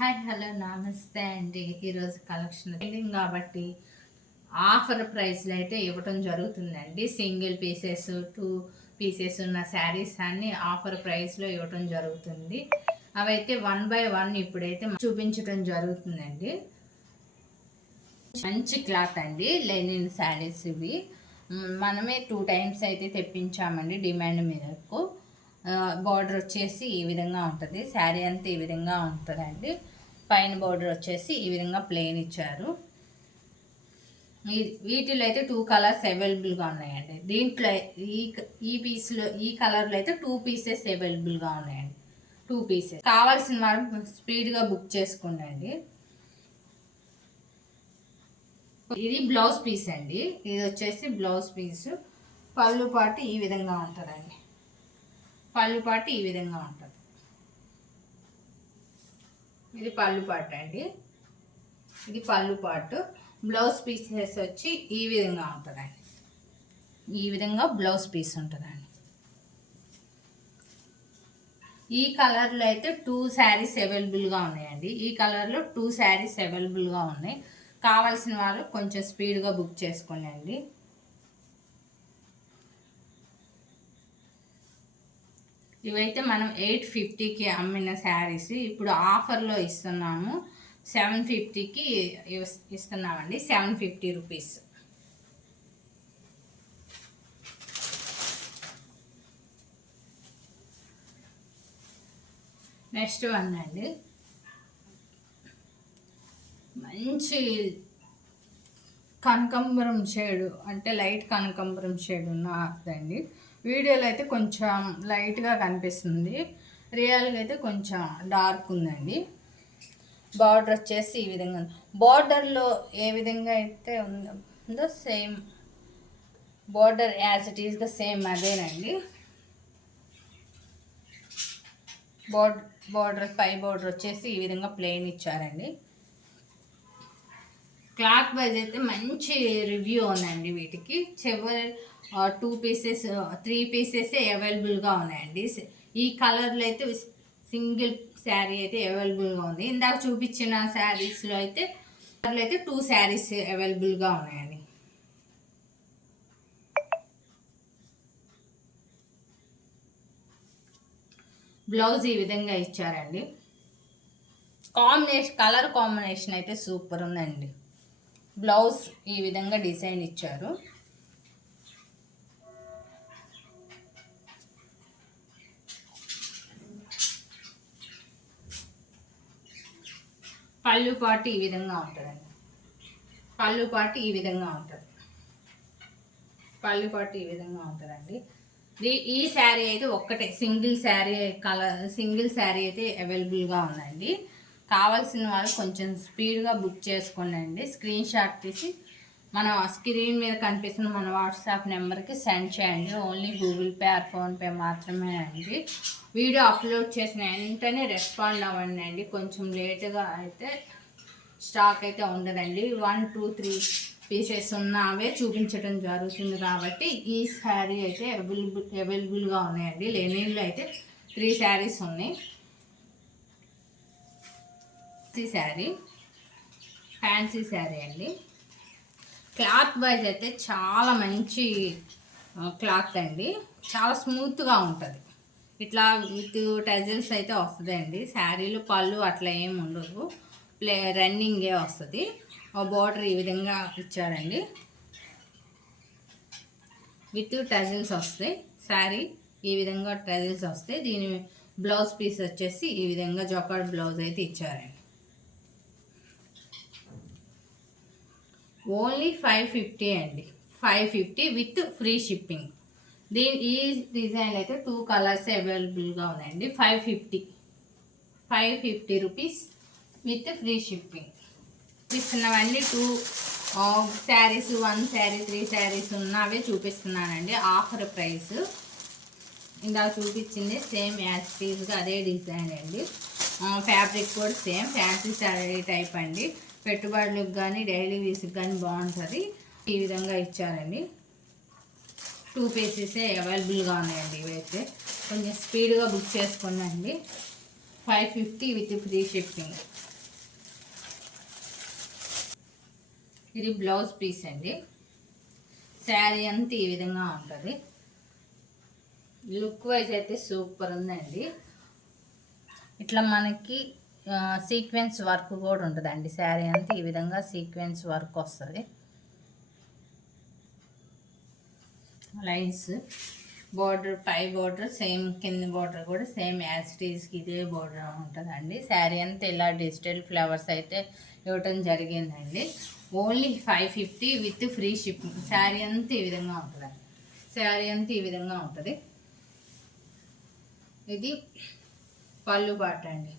Hi hello నమస్తే అండి. ఈరోజు కలెక్షన్ ఎండింగ్ కాబట్టి ఆఫర్ ప్రైస్లో అయితే ఇవ్వటం జరుగుతుందండి. సింగిల్ పీసెస్ 2 పీసెస్ ఉన్న శారీస్ అన్నీ ఆఫర్ ప్రైస్లో ఇవ్వటం జరుగుతుంది. అవైతే 1 by 1 ఇప్పుడైతే చూపించటం జరుగుతుందండి. మంచి క్లాత్ అండి, లెనిన్ శారీస్ ఇవి. మనమే 2 times అయితే తెప్పించామండి డిమాండ్ మేరకు. బార్డర్ వచ్చేసి ఈ విధంగా ఉంటుంది, శారీ అంతా ఈ విధంగా ఉంటుందండి. పైన బార్డర్ వచ్చేసి ఈ విధంగా ప్లెయిన్ ఇచ్చారు. వీటిలో అయితే 2 కలర్స్ అవైలబుల్గా ఉన్నాయండి. దీంట్లో ఈ పీస్లో ఈ కలర్లో అయితే 2 pieces అవైలబుల్గా ఉన్నాయండి. 2 pieces కావాల్సిన వారు స్పీడ్గా బుక్ చేసుకోండి. ఇది బ్లౌజ్ పీస్ అండి. ఇది వచ్చేసి బ్లౌజ్ పీస్. పళ్ళు పాటు ఈ విధంగా ఉంటుందండి. పళ్ళు పాటు ఈ విధంగా ఉంటుంది. ఇది పళ్ళు పాటు అండి. ఇది పళ్ళు పాటు. బ్లౌజ్ పీసెస్ వచ్చి ఈ విధంగా ఉంటుందండి. ఈ విధంగా బ్లౌజ్ పీస్ ఉంటుందండి. ఈ కలర్లో అయితే 2 శారీస్ అవైలబుల్గా ఉన్నాయండి. ఈ కలర్లో 2 శారీస్ అవైలబుల్గా ఉన్నాయి. కావాల్సిన వాళ్ళు కొంచెం స్పీడ్గా బుక్ చేసుకోండి. ఇవైతే మనం 850కి అమ్మిన శారీస్ ఇప్పుడు ఆఫర్లో ఇస్తున్నాము. 750కి ఇస్తున్నామండి. 750 రూపీస్. నెక్స్ట్ వన్ అండి, మంచి కనకాంబరం షేడు, అంటే లైట్ కనకాంబరం షేడ్ ఉన్నదండి. వీడియోలో అయితే కొంచెం లైట్గా కనిపిస్తుంది, రియల్గా అయితే కొంచెం డార్క్ ఉందండి. బార్డర్ వచ్చేసి ఈ విధంగా, బార్డర్లో ఏ విధంగా అయితే ఉందో సేమ్ బార్డర్ యాజ్ ఇట్ ఈస్గా సేమ్ అదేనండి. బార్డర్ పై బార్డర్ వచ్చేసి ఈ విధంగా ప్లెయిన్ ఇచ్చారండి. క్లాత్ వైజ్ అయితే మంచి రివ్యూ ఉందండి. వీటికి చివరి 2 pieces 3 pieces అవైలబుల్గా ఉన్నాయండి. ఈ కలర్లో అయితే సింగిల్ శారీ అయితే అవైలబుల్గా ఉంది. ఇందాక చూపించిన శారీస్లో అయితే 2 శారీస్ అవైలబుల్గా ఉన్నాయండి. బ్లౌజ్ ఈ విధంగా ఇచ్చారండి. కలర్ కాంబినేషన్ అయితే సూపర్ ఉందండి. బ్లౌజ్ ఈ విధంగా డిజైన్ ఇచ్చారు. పళ్ళు పాటు ఈ విధంగా ఉంటుందండి. పళ్ళు పాటు ఈ విధంగా ఉంటుంది. పళ్ళు పాటు ఈ విధంగా ఉంటుందండి. ఈ శారీ అయితే ఒక్కటే సింగిల్ శారీ అయితే అవైలబుల్గా ఉందండి. కావాల్సిన వాళ్ళు కొంచెం స్పీడ్గా బుక్ చేసుకోండి. స్క్రీన్ షాట్ తీసి మన స్క్రీన్ మీద కనిపిస్తున్న మన వాట్సాప్ నెంబర్కి సెండ్ చేయండి. Only Google pay are PhonePe మాత్రమే అండి. వీడియో అప్లోడ్ చేసిన వెంటనే రెస్పాండ్ అవ్వండి. కొంచెం లేటుగా అయితే స్టాక్ అయితే ఉండదండి. 1 2 3 pieces ఉన్నవే చూపించడం జరుగుతుంది కాబట్టి ఈ శారీ అయితే అవైలబుల్గా ఉన్నాయండి. లెనిన్లో అయితే 3 శారీస్ ఉన్నాయి. శారీ ఫ్యాన్సీ శారీ అండి. క్లాత్ వైజ్ అయితే చాలా మంచి క్లాత్ అండి. చాలా స్మూత్గా ఉంటుంది. ఇట్లా విత్ టజల్స్ అయితే వస్తుందండి. శారీలు పళ్ళు అట్లా ఏమి ఉండదు, రన్నింగే వస్తుంది. బార్డర్ ఈ విధంగా ఇచ్చారండి. విత్ టజల్స్ వస్తాయి. శారీ ఈ విధంగా టజల్స్ వస్తాయి. దీని బ్లౌజ్ పీస్ వచ్చేసి ఈ విధంగా జొకాడ్ బ్లౌజ్ అయితే ఇచ్చారండి. ఓన్లీ 550 అండి. 550 విత్ ఫ్రీ షిప్పింగ్. ఈ డిజైన్ అయితే 2 కలర్స్ అవైలబుల్గా ఉన్నాయండి. 550 రూపీస్ విత్ ఫ్రీ షిప్పింగ్. చూపిస్తున్నవన్నీ 2 శారీస్, 1 శారీ, 3 శారీస్ ఉన్నవే చూపిస్తున్నానండి. ఆఫర్ ప్రైస్ ఇందాక చూపించింది సేమ్ యాజ్ టీజ్గా అదే డిజైన్ అండి. ఫ్యాబ్రిక్ కూడా సేమ్ ఫ్యాన్సీ శారీ టైప్ అండి. పెట్టుబడులకు కానీ డైలీ వేస్కి కానీ బాగుంటుంది. ఈ విధంగా ఇచ్చారండి. 2 pieces అవైలబుల్గా ఉన్నాయండి. ఇవైతే కొంచెం స్పీడ్గా బుక్ చేసుకోండి. 550 విత్ ఫ్రీ షిప్పింగ్. ఇది బ్లౌజ్ పీస్ అండి. శారీ అంతా ఈ విధంగా ఉంటుంది. లుక్ వైజ్ అయితే సూపర్ ఉందండి. ఇట్లా మనకి సీక్వెన్స్ వర్క్ కూడా ఉంటుందండి. శారీ అంతా ఈ విధంగా సీక్వెన్స్ వర్క్ వస్తుంది. లైన్స్ బోర్డర్, పై బోర్డర్ సేమ్, కింద బోర్డర్ కూడా సేమ్ యాజ్ ఇట్ ఈస్కి ఇదే బోర్డర్ ఉంటుందండి. శారీ అంతా ఇలా డిజిటల్ ఫ్లవర్స్ అయితే ఇవ్వటం జరిగిందండి. Only 550 with free shipping. Sari అంతా ఈ విధంగా ఉంటుందండి. శారీ అంతా ఈ విధంగా ఉంటుంది. ఇది పళ్ళు పాట అండి.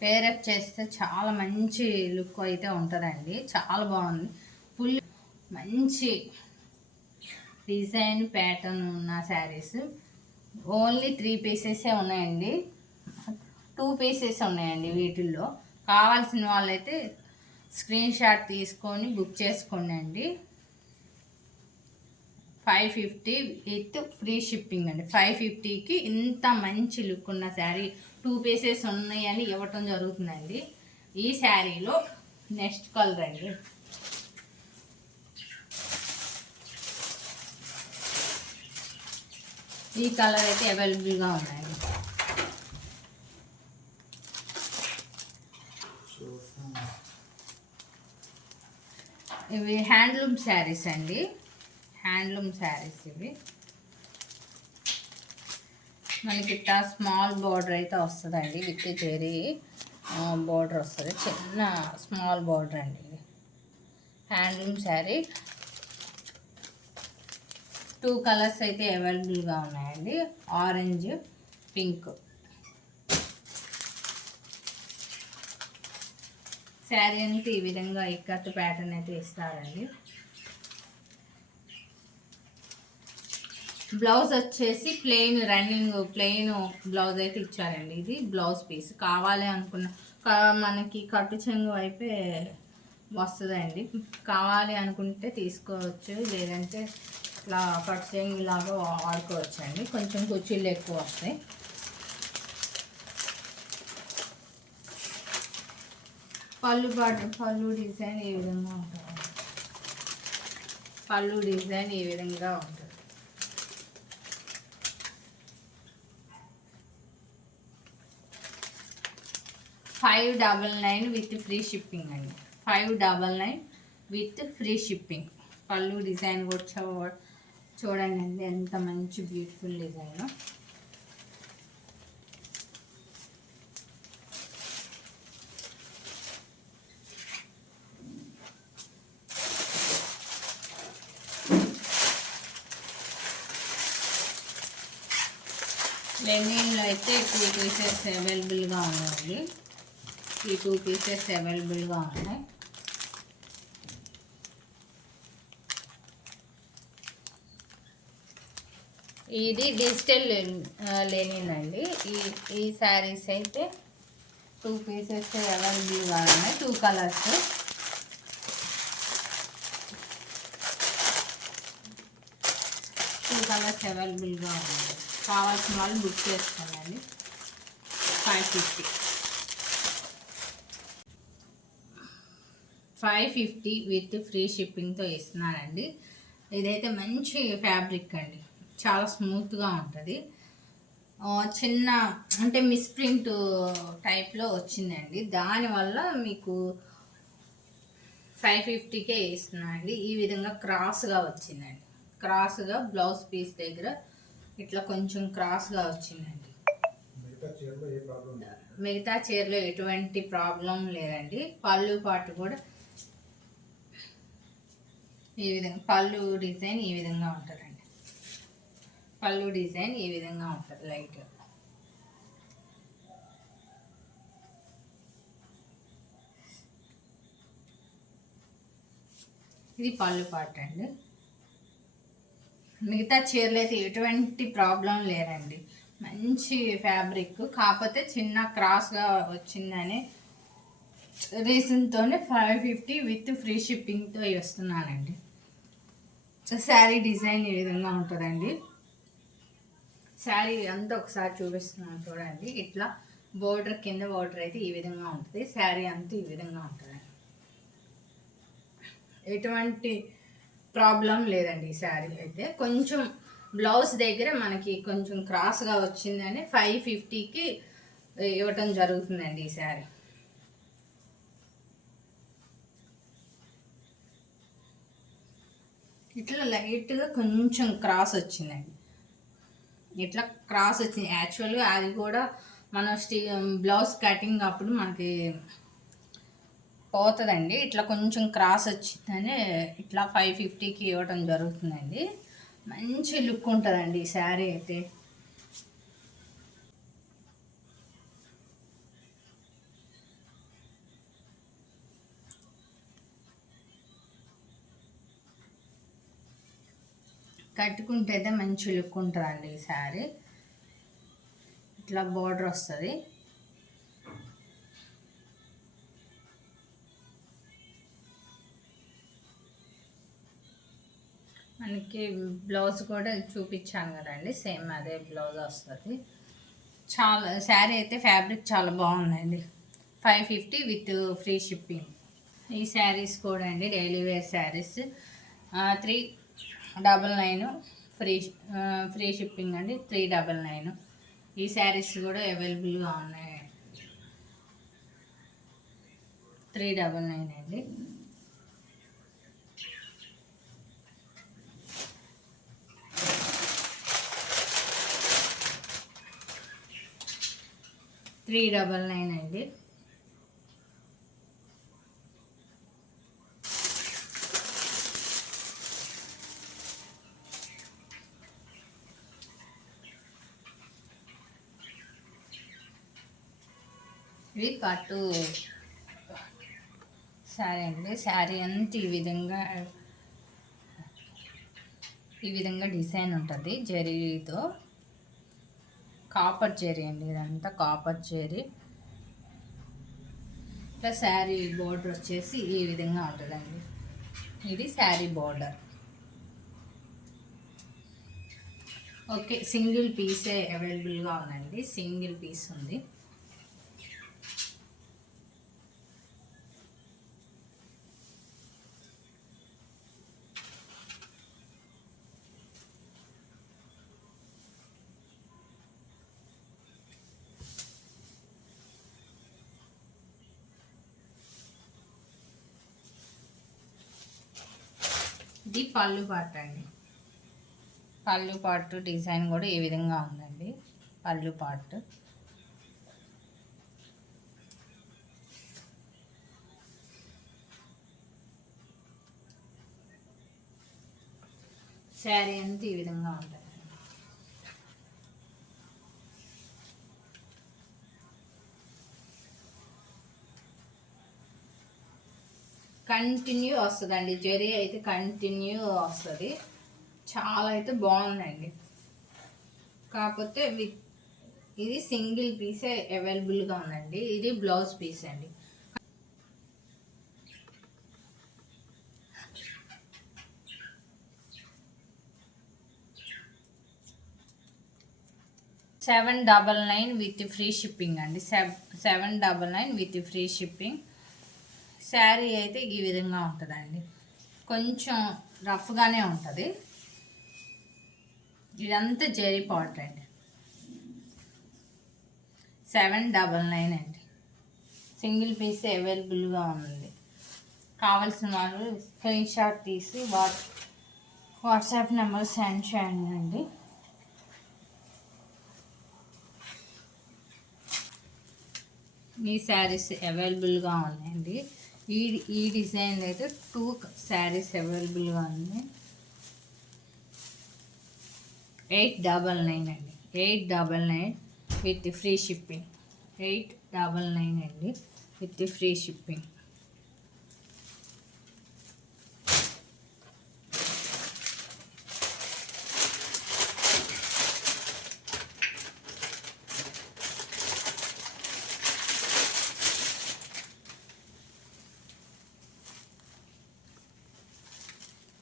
పేరప్ చేస్తే చాలా మంచి లుక్ అయితే ఉంటుందండి. చాలా బాగుంది. ఫుల్ మంచి డిజైన్ ప్యాటర్న్ ఉన్న శారీస్. ఓన్లీ 3 పీసెసే ఉన్నాయండి. 2 పీసెస్ ఉన్నాయండి వీటిల్లో. కావాల్సిన వాళ్ళైతే స్క్రీన్ షాట్ తీసుకొని బుక్ చేసుకోండి అండి. 550 విత్ ఫ్రీ షిప్పింగ్ అండి. 550కి ఇంత మంచి లుక్ ఉన్న శారీ 2 పీసెస్ ఉన్నాయని ఇవ్వటం జరుగుతుందండి. ఈ శారీలో నెక్స్ట్ కలర్ అండి. ఈ కలర్ అయితే అవైలబుల్గా ఉన్నాయండి. ఇవి హ్యాండ్లూమ్ శారీస్ అండి. హ్యాండ్లూమ్ శారీస్ ఇవి. మనకి ఇట్లా స్మాల్ బార్డర్ అయితే వస్తుందండి. విత్ జెరీ బార్డర్ వస్తుంది. చిన్న స్మాల్ బార్డర్ అండి. ఇది హ్యాండ్లూమ్ శారీ. 2 కలర్స్ అయితే అవైలబుల్గా ఉన్నాయండి. Orange, pink. శారీ అంతా ఈ విధంగా ఇక్కత్ ప్యాటర్న్ అయితే ఇస్తారండి. బ్లౌజ్ వచ్చేసి ప్లెయిన్ రన్నింగ్ ప్లెయిన్ బ్లౌజ్ అయితే ఇచ్చారండి. ఇది బ్లౌజ్ పీస్. కావాలి అనుకున్న మనకి కట్టు చెంగు అయిపే వస్తుందండి. కావాలి అనుకుంటే తీసుకోవచ్చు, లేదంటే ఇట్లా కట్టు చెంగు లాగా వాడుకోవచ్చు అండి. కొంచెం కుర్చీలు ఎక్కువ వస్తాయి. పళ్ళు డిజైన్ ఈ విధంగా ఉంటుంది. పళ్ళు డిజైన్ ఈ విధంగా ఉంటుంది. 599 విత్ ఫ్రీ షిప్పింగ్ అండి. 599 విత్ ఫ్రీ షిప్పింగ్. పళ్ళు డిజైన్ కూడా చూడండి అండి, ఎంత మంచి బ్యూటిఫుల్ డిజైన్. లెనిన్లో అయితే 2 పీసెస్ అవైలబుల్గా ఉన్నాయండి. ఈ 2 పీసెస్ అవైలబుల్గా ఉన్నాయి. ఇది డిజిటల్ లెనిన్ అండి. ఈ శారీస్ అయితే 2 పీసెస్ అవైలబుల్గా ఉన్నాయి. 2 కలర్స్. అవైలబుల్గా ఉన్నాయి. కావాల్సిన వాళ్ళు బుక్ చేసుకోండి. 550 విత్ ఫ్రీ షిప్పింగ్తో ఇస్తున్నానండి. ఇదైతే మంచి ఫ్యాబ్రిక్ అండి. చాలా స్మూత్గా ఉంటుంది. చిన్న అంటే మిస్ప్రింట్ టైప్లో వచ్చిందండి. దానివల్ల మీకు 550కే ఇస్తున్నానండి. ఈ విధంగా క్రాస్గా వచ్చిందండి. క్రాస్గా బ్లౌజ్ పీస్ దగ్గర ఇట్లా కొంచెం క్రాస్గా వచ్చిందండి. మిగతా చీరలో ఎటువంటి ప్రాబ్లం లేదండి. పళ్ళు పాటు కూడా ఈ విధంగా పళ్ళు డిజైన్ ఈ విధంగా ఉంటుందండి. పళ్ళు డిజైన్ ఈ విధంగా ఉంటుంది. లైట్ ఇది పళ్ళు పాట అండి. మిగతా చీరలు అయితే ఎటువంటి ప్రాబ్లం లేదండి. మంచి ఫ్యాబ్రిక్, కాకపోతే చిన్న క్రాస్గా వచ్చిందని రీజన్తోనే 550 విత్ ఫ్రీ షిప్పింగ్తో ఇస్తున్నానండి. శారీ డిజైన్ ఈ విధంగా ఉంటుందండి. శారీ అంతా ఒకసారి చూపిస్తున్నాను చూడండి. ఇట్లా బోర్డర్ కింద బోర్డర్ అయితే ఈ విధంగా ఉంటుంది. శారీ అంతా ఈ విధంగా ఉంటుందండి. ఎటువంటి ప్రాబ్లం లేదండి. ఈ శారీ అయితే కొంచెం బ్లౌజ్ దగ్గర మనకి కొంచెం క్రాస్గా వచ్చిందని 550కి ఇవ్వటం జరుగుతుందండి ఈ శారీ. ఇట్లా లైట్గా కొంచెం క్రాస్ వచ్చిందండి. ఇట్లా క్రాస్ వచ్చింది. యాక్చువల్గా అది కూడా మన బ్లౌజ్ కటింగ్ అప్పుడు మనకి పోతుందండి. ఇట్లా కొంచెం క్రాస్ వచ్చిందని ఇట్లా 550కి ఇవ్వడం జరుగుతుందండి. మంచి లుక్ ఉంటుందండి ఈ శారీ అయితే. కట్టుకుంటే అయితే మంచి లుక్ ఉంటుందండి ఈ శారీ. ఇట్లా బార్డర్ వస్తుంది. మనకి బ్లౌజ్ కూడా చూపించాను కదండి, సేమ్ అదే బ్లౌజ్ వస్తుంది. చాలా శారీ అయితే ఫ్యాబ్రిక్ చాలా బాగుందండి. 550 విత్ ఫ్రీ షిప్పింగ్. ఈ శారీస్ కూడా అండి daily wear saris 399 free shipping అండి. 399. ఈ శారీస్ కూడా అవైలబుల్గా ఉన్నాయి. 399 అండి. $399 అండి. ఇది పట్టు శారీ అండి. శారీ అంతా ఈ విధంగా డిజైన్ ఉంటుంది జరీతో. కాపర్ జరీ అండి, ఇదంతా కాపర్ జరీ. ఇట్లా శారీ బోర్డర్ వచ్చేసి ఈ విధంగా ఉంటుందండి. ఇది శారీ బోర్డర్. ఓకే, సింగిల్ పీసే అవైలబుల్గా ఉందండి. సింగిల్ పీస్ ఉంది. ఇది పళ్ళు పార్ట్ అండి. పళ్ళు పార్ట్ డిజైన్ కూడా ఈ విధంగా ఉందండి. పళ్ళు పార్ట్ శారీ అంతా ఈ విధంగా ఉంటుంది. కంటిన్యూ వస్తుందండి. జరీ అయితే కంటిన్యూ వస్తుంది. చాలా అయితే బాగుందండి. కాకపోతే ఇది సింగిల్ పీసే అవైలబుల్గా ఉందండి. ఇది బ్లౌజ్ పీస్ అండి. $799 విత్ ఫ్రీ షిప్పింగ్ అండి. $799 విత్ ఫ్రీ షిప్పింగ్. శారీ అయితే ఈ విధంగా ఉంటుందండి. కొంచెం రఫ్గానే ఉంటుంది. ఇదంతా జరీ పార్ట్ అండి. $799 అండి. సింగిల్ పీస్ అవైలబుల్గా ఉంది. కావాల్సిన వాళ్ళు స్క్రీన్ షాట్ తీసి వాట్సాప్ నెంబర్ సెండ్ చేయండి అండి. ఈ శారీస్ అవైలబుల్గా ఉన్నాయండి. ఈ డిజైన్లో అయితే 2 శారీస్ అవైలబుల్గా ఉంది. 899 అండి. 899 విత్ ఫ్రీ షిప్పింగ్. 899 అండి విత్ ఫ్రీ షిప్పింగ్.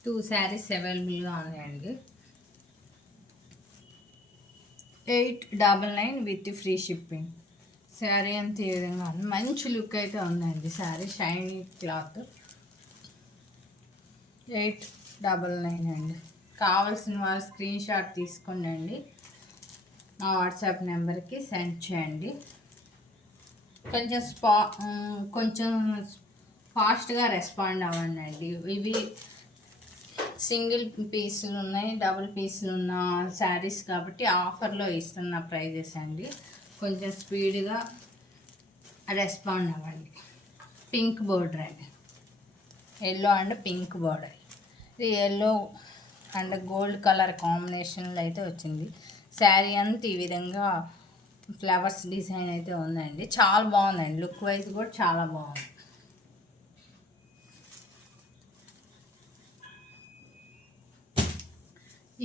2 శారీస్ అవైలబుల్గా ఉన్నాయండి. 899 విత్ ఫ్రీ షిప్పింగ్. శారీ అంతా ఈ విధంగా ఉంది. మంచి లుక్ అయితే ఉందండి. Sari shiny cloth. 899 అండి. కావాల్సిన వాళ్ళు స్క్రీన్ షాట్ తీసుకోండి, మా వాట్సాప్ నెంబర్కి సెండ్ చేయండి. కొంచెం ఫాస్ట్గా రెస్పాండ్ అవ్వండి. ఇవి సింగిల్ పీసులు ఉన్నాయి, డబుల్ పీసులు ఉన్న శారీస్ కాబట్టి ఆఫర్లో ఇస్తున్న ప్రైజెస్ అండి. కొంచెం స్పీడ్గా రెస్పాండ్ అవ్వండి. పింక్ బోర్డర్ అండి, ఎల్లో అండ్ పింక్ బోర్డర్. ఇది ఎల్లో అండ్ గోల్డ్ కలర్ కాంబినేషన్లో అయితే వచ్చింది. శారీ అంతా ఈ విధంగా ఫ్లవర్స్ డిజైన్ అయితే ఉందండి. చాలా బాగుందండి, లుక్ వైజ్ కూడా చాలా బాగుంది.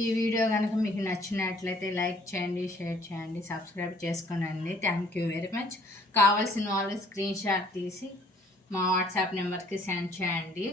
ఈ వీడియో కనుక మీకు నచ్చినట్లయితే లైక్ చేయండి, షేర్ చేయండి, సబ్స్క్రైబ్ చేసుకోనండి. Thank you very much. కావాల్సిన వాళ్ళు స్క్రీన్ షాట్ తీసి మా వాట్సాప్ నెంబర్కి సెండ్ చేయండి.